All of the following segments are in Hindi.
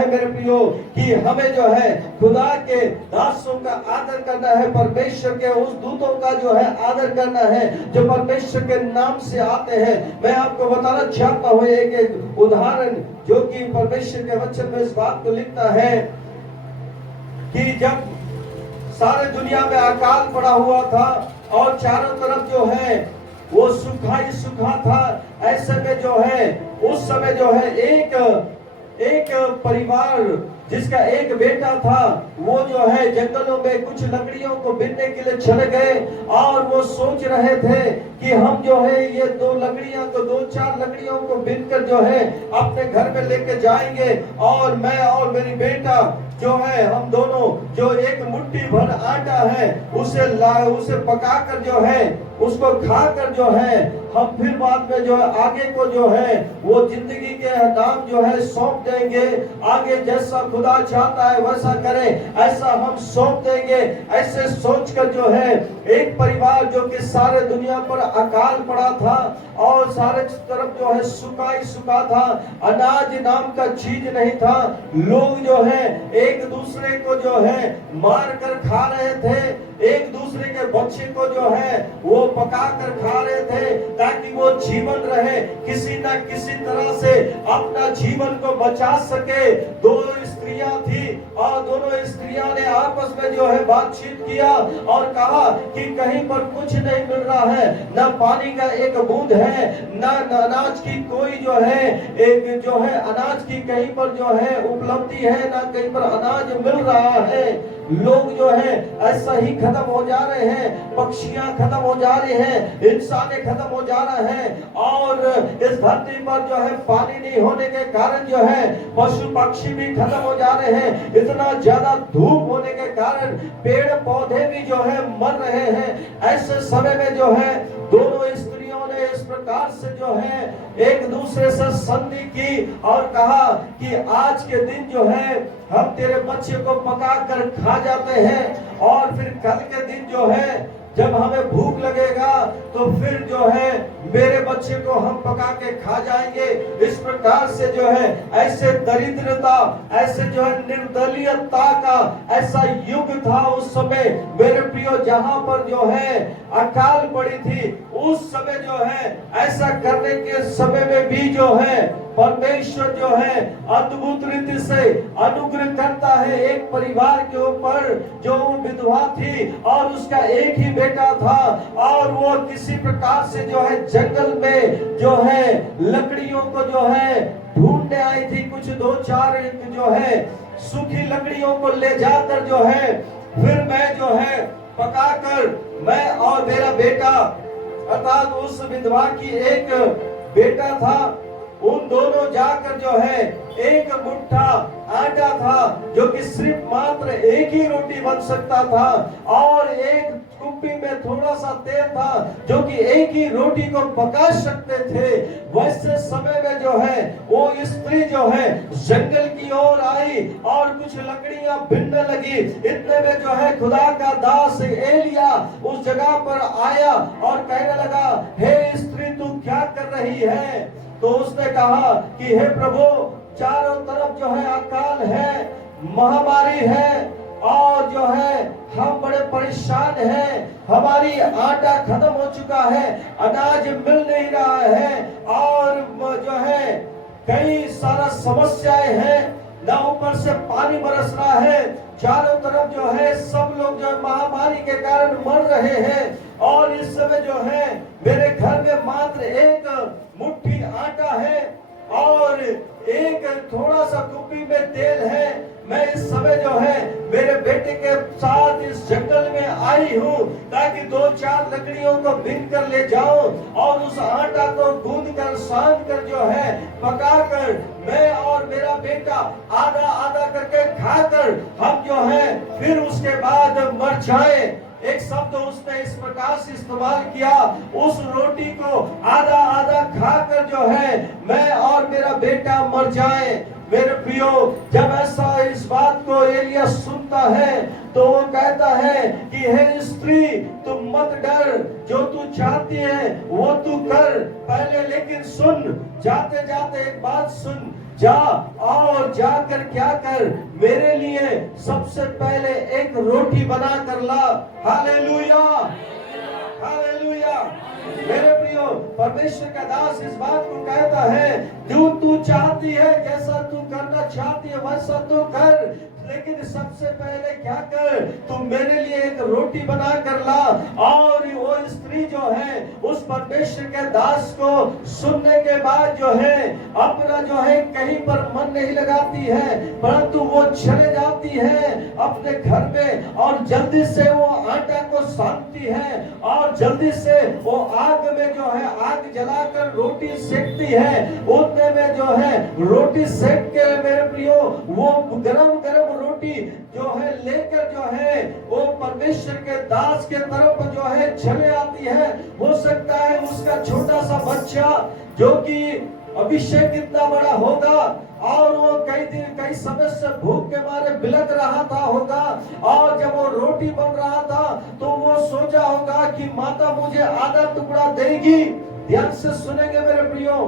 है मेरे प्रियो कि हमें जो है खुदा के दासों का आदर करना है, परमेश्वर के उस दूतों का जो है आदर करना है जो परमेश्वर के नाम से आते हैं। मैं आपको बताना चाहता हूँ एक उदाहरण जो कि परमेश्वर के वचन में इस बात को लिखता है कि जब सारे दुनिया में अकाल पड़ा हुआ था और चारों तरफ जो है वो सूखा ही सूखा था, ऐसे में जो है उस समय जो है एक परिवार जिसका एक बेटा था वो जो है जंगलों में कुछ लकड़ियों को बीनने के लिए चले गए और वो सोच रहे थे कि हम जो है ये दो चार लकड़ियों को बीनकर जो है अपने घर में लेके जाएंगे और मैं और मेरी बेटा जो है हम दोनों जो एक मुट्ठी भर आटा है उसे पकाकर जो है उसको खाकर जो है हम फिर बाद में जो है आगे को जो है वो जिंदगी के नाम जो है सौंप देंगे। आगे जैसा खुदा चाहता है वैसा करें, ऐसा हम सौंप देंगे। ऐसे सोचकर जो है एक परिवार जो कि सारे दुनिया पर अकाल पड़ा था और सारे तरफ जो है सूखा ही सूखा था, अनाज नाम का चीज नहीं था। लोग जो है एक दूसरे को जो है मार कर खा रहे थे, एक दूसरे के बच्चे को जो है वो पका कर खा रहे थे ताकि वो जीवन रहे, किसी न किसी तरह से अपना जीवन को बचा सके। दो स्त्रियां थी और दोनों स्त्रियां ने आपस में जो है बातचीत किया और कहा कि कहीं पर कुछ नहीं मिल रहा है, न पानी का एक बूंद है, न अनाज की कोई जो है एक जो है अनाज की कहीं पर जो है उपलब्धि है, न कहीं पर अनाज मिल रहा है। लोग जो है ऐसा ही खत्म हो जा रहे हैं, पक्षियां खत्म हो जा रहे हैं, इंसान खत्म हो जा रहे हैं और इस धरती पर जो है पानी नहीं होने के कारण जो है पशु पक्षी भी खत्म हो जा रहे हैं। इतना ज्यादा धूप होने के कारण पेड़ पौधे भी जो है मर रहे हैं। ऐसे समय में जो है दोनों स्त्रियों ने इस प्रकार से जो है एक दूसरे से संधि की और कहा कि आज के दिन जो है हम तेरे बच्चे को पका कर खा जाते हैं और फिर कल के दिन जो है जब हमें भूख लगेगा तो फिर जो है मेरे बच्चे को हम पका के खा जाएंगे। इस प्रकार से जो है ऐसे दरिद्रता, ऐसे जो है निर्दलीयता का ऐसा युग था उस समय मेरे प्रियो, जहां पर जो है अकाल पड़ी थी। उस समय जो है ऐसा करने के समय में भी जो है परमेश्वर जो है अद्भुत रीति से अनुग्रह करता है एक परिवार के ऊपर जो विधवा थी और उसका एक ही बेटा था और वो किसी प्रकार से जो है जंगल में जो है लकड़ियों को जो है ढूंढने आई थी। कुछ दो चार जो है सूखी लकड़ियों को ले जाकर जो है फिर मैं जो है पकाकर मैं और मेरा बेटा अर्थात उस विधवा की एक बेटा था, उन दोनों जाकर जो है एक मुट्ठा आटा था जो कि सिर्फ मात्र एक ही रोटी बन सकता था और एक कुप्पी में थोड़ा सा तेल था जो कि एक ही रोटी को पका सकते थे। वैसे समय में जो है वो स्त्री जो है जंगल की ओर आई और कुछ लकड़ियां बीनने लगी। इतने में जो है खुदा का दास एलिया उस जगह पर आया और कहने लगा, हे स्त्री तू क्या कर रही है? तो उसने कहा कि हे प्रभु, चारों तरफ जो है अकाल है, महामारी है और जो है हम बड़े परेशान हैं, हमारी आटा खत्म हो चुका है, अनाज मिल नहीं रहा है और जो है कई सारा समस्याएं हैं, ना ऊपर से पानी बरस रहा है, चारों तरफ जो है सब लोग जो महामारी के कारण मर रहे हैं और इस समय जो है मेरे घर में मात्र एक मुट्ठी आटा है और एक थोड़ा सा कुप्पी में तेल है। मैं इस समय जो है मेरे बेटे के साथ इस जंगल में आई हूँ ताकि दो चार लकड़ियों को बीन कर ले जाऊं और उस आटा को गूंद कर सान कर जो है पका कर मैं और मेरा बेटा आधा आधा करके खाकर हम जो है फिर उसके बाद मर जाए। एक शब्द उसने इस प्रकार से इस्तेमाल किया, उस रोटी को आधा आधा खाकर जो है मैं और मेरा बेटा मर जाए। मेरे प्रियो, जब ऐसा इस बात को एलिया सुनता है तो वो कहता है कि हे स्त्री तुम मत डर, जो तू चाहती है वो तू कर, पहले लेकिन सुन, जाते जाते एक बात सुन, जा और जाकर क्या कर, मेरे लिए सबसे पहले एक रोटी बना कर ला। Hallelujah, hallelujah. मेरे प्रियो, परमेश्वर का दास इस बात को कहता है, जो तू चाहती है, जैसा तू करना चाहती है वैसा तू कर, लेकिन सबसे पहले क्या कर, तू मेरे लिए एक रोटी बना कर ला। और वो स्त्री जो है उस परमेश्वर के दास को सुनने के बाद जो है अपना जो है कहीं पर मन नहीं लगाती है, परंतु वो चले जाती है अपने घर में और जल्दी से वो आटा को सानती है और जल्दी से वो आग में जो है आग जलाकर रोटी सेकती है। उतने में जो है रोटी सेक के मेरे प्रियो वो गरम गरम रोटी जो है लेकर जो है वो परमेश्वर के दास के तरफ जो है चले आती है। हो सकता है उसका छोटा सा बच्चा जो कि अभिषेक कितना बड़ा होगा और वो कई समय से भूख के मारे बिलक रहा था होगा, और जब वो रोटी बन रहा था तो वो सोचा होगा कि माता मुझे आधा टुकड़ा देगी। ध्यान से सुनेंगे मेरे प्रियो,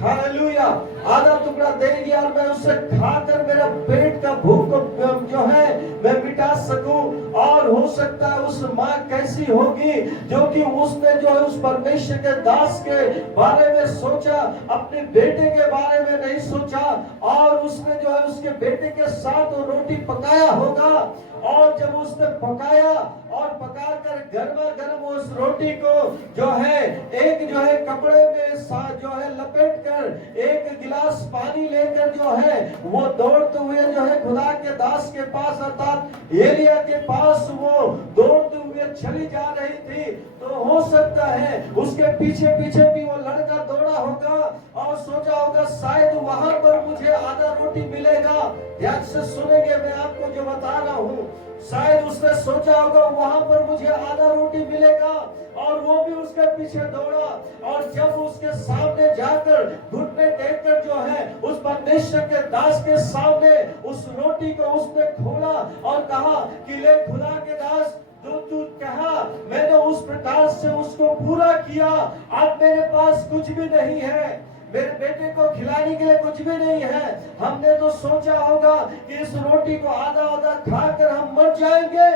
हालेलुया। आधा टुकड़ा देगी और मैं उसे खाकर मेरा पेट का भूख को जो है मैं मिटा सकूं। और हो सकता है उस माँ कैसी होगी जो कि उसने जो है उस परमेश्वर के दास के बारे में सोचा, अपने बेटे के बारे में नहीं सोचा, और उसने जो है उसके बेटे के साथ वो रोटी पकाया होगा। और जब उसने पकाया और पकाकर गर्मा गर्म उस रोटी को जो है एक जो है कपड़े में साथ जो है लपेट कर एक गिलास पानी लेकर जो है वो दौड़ते हुए जो है खुदा के दास के पास अर्थात एलिया के पास वो दौड़ते हुए चली जा रही थी। तो हो सकता है उसके पीछे पीछे भी वो लड़का दौड़ा होगा और सोचा होगा शायद वहां पर मुझे आधा रोटी मिलेगा। ध्यान से सुनेंगे, मैं आपको जो बता रहा हूँ, शायद उसने सोचा होगा वहां पर मुझे आधा रोटी मिलेगा और वो भी उसके पीछे दौड़ा। और जब उसके सामने जाकर घुटने टेककर जो है उस परमेश्वर के दास के सामने उस रोटी को उसने खोला और कहा कि ले खुदा के दास, जो तू कहा मैंने उस प्रकार से उसको पूरा किया। अब मेरे पास कुछ भी नहीं है, मेरे बेटे को खिलाने के लिए कुछ भी नहीं है। हमने तो सोचा होगा कि इस रोटी को आधा आधा खाकर हम मर जाएंगे,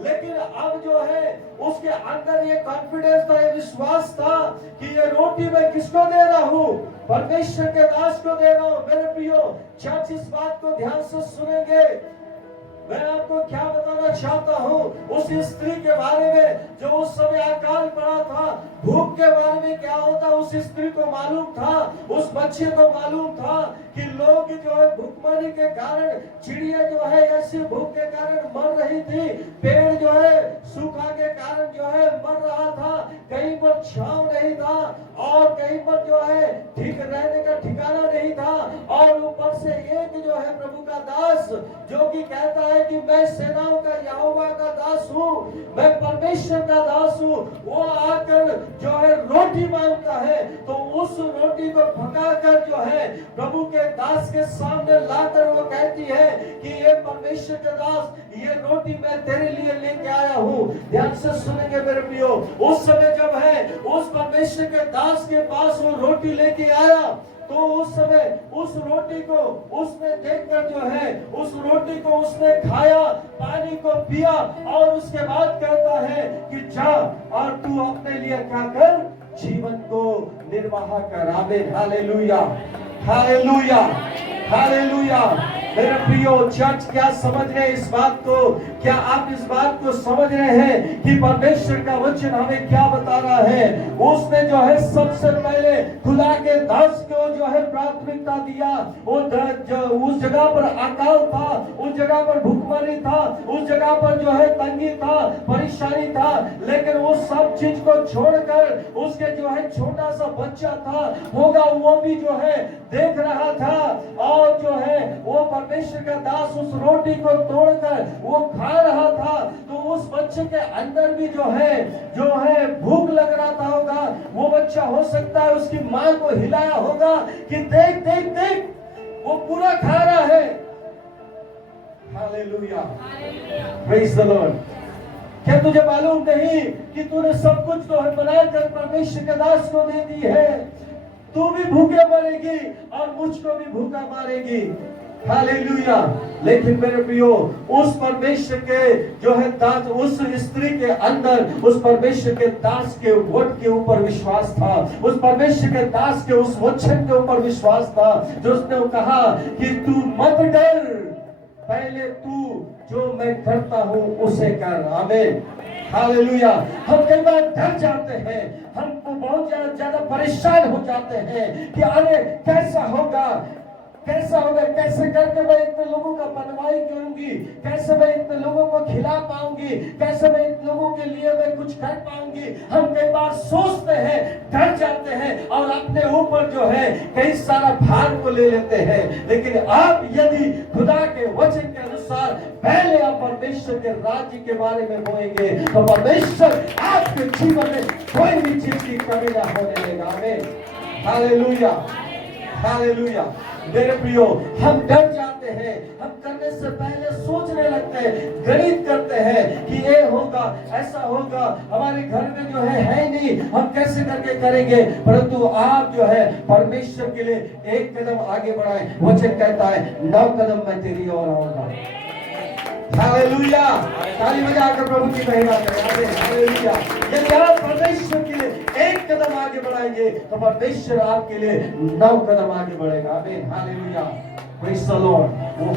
लेकिन अब जो है उसके अंदर ये कॉन्फिडेंस था, ये विश्वास था कि ये रोटी मैं किसको दे रहा हूँ, परमेश्वर के दास को दे रहा हूँ। मेरे प्रियो, चर्च इस बात को ध्यान से सुनेंगे। मैं आपको क्या बताना चाहता हूँ उस स्त्री के बारे में जो उस समय अकाल पड़ा था। भूख के बारे में क्या होता उस स्त्री को मालूम था, उस बच्चे को मालूम था कि लोग जो है भूखमरी के कारण, चिड़िया जो है ऐसी भूख के कारण मर रही थी, पेड़ जो है सूखा के कारण जो है मर रहा था, कहीं पर छांव नहीं था और कहीं पर जो है ठीक रहने का ठिकाना नहीं था। और ऊपर से एक जो है प्रभु का दास जो कि कहता है कि मैं सेनाओं का यहोवा का दास हूँ, मैं परमेश्वर का दास हूँ, वो आकर जो है रोटी मांगता है तो उस रोटी को पकाकर जो है प्रभु के दास के सामने लाकर वो कहती है कि ये परमेश्वर के दास, ये रोटी मैं तेरे लिए लेके आया हूँ। ध्यान से सुनेंगे मेरे प्रियो, उस समय जब है उस परमेश्वर के दास के पास वो रोटी लेके आया तो उस समय उस रोटी को उसने देखकर जो है उस रोटी को उसने खाया, पानी को पिया और उसके बाद कहता है कि जा और तू अपने लिए क्या कर, जीवन को निर्वाह कर। आमीन, हालेलुया, हालेलुया, हालेलुया। मेरे प्रियो, चर्च क्या समझ रहे हैं इस बात को? क्या आप इस बात को समझ रहे हैं कि परमेश्वर का वचन हमें क्या बता रहा है? उसने जो है सबसे पहले खुदा के दास को जो है प्राथमिकता दिया। उस जगह पर अकाल था, उस जगह पर भूखमरी था, उस जगह पर जो है तंगी था, परेशानी था, लेकिन वो सब चीज को छोड़कर उसके जो है छोटा सा बच्चा था होगा वो भी जो है देख रहा था और जो है वो परमेश्वर का दास उस रोटी को तोड़कर वो खा रहा था। तो उस बच्चे के अंदर भी जो है भूख लग रहा था होगा। वो बच्चा हो सकता है उसकी माँ को हिलाया होगा कि देख देख देख वो पूरा खा रहा है। Hallelujah, praise the Lord. क्या तुझे मालूम नहीं कि तूने सब कुछ तो बनाकर परमेश्वर के दास को दे दी है? तू भी भूखे मरेगी और मुझको भी भूखा मारेगी। हालेलुया। लेकिन मेरे प्रियो, उस परमेश्वर के जो है दास, उस स्त्री के अंदर उस परमेश्वर के दास के वर्ड के ऊपर विश्वास था, उस परमेश्वर के दास के उस वचन के ऊपर विश्वास था, जो उसने कहा कि तू मत डर, पहले तू जो मैं करता हूं उसे कर। आमीन। हालेलुया। हम कई बार डर जाते हैं, हम बहुत ज्यादा परेशान हो जाते हैं कि अरे कैसा होगा, कैसा होगा, कैसे करके मैं इतने लोगों का बनवाई करूंगी, कैसे मैं इतने लोगों को खिला पाऊंगी, कैसे मैं इतने लोगों के लिए मैं कुछ कर पाऊंगी। हम कई बार सोचते हैं, डर जाते हैं और अपने ऊपर जो है कई सारा भार को ले लेते हैं। लेकिन आप यदि खुदा के वचन के अनुसार पहले आप परमेश्वर के राज्य के बारे में बोएंगे तो परमेश्वर आपके जीवन में कोई भी चीज की कमी ना होने देगा। आमीन। हालेलुया। हालेलुया। मेरे प्रियो, हम डर जाते हैं, हम करने से पहले सोचने लगते हैं, गणित करते हैं कि ये होगा, ऐसा होगा, हमारे घर में जो है नहीं, हम कैसे करके करेंगे। परंतु आप जो है परमेश्वर के लिए एक कदम आगे बढ़ाएं। वचन कहता है 9 कदम मैं तेरी ओर आऊंगा। हालेलुया। ताली बजाकर प्रभु की महिमा करें। हालेलुया। यदि आप परमेश्वर के लिए एक कदम आगे बढ़ाएंगे तो परमेश्वर आपके लिए 9 कदम आगे बढ़ेगा। आमीन। हालेलुया। Praise the Lord.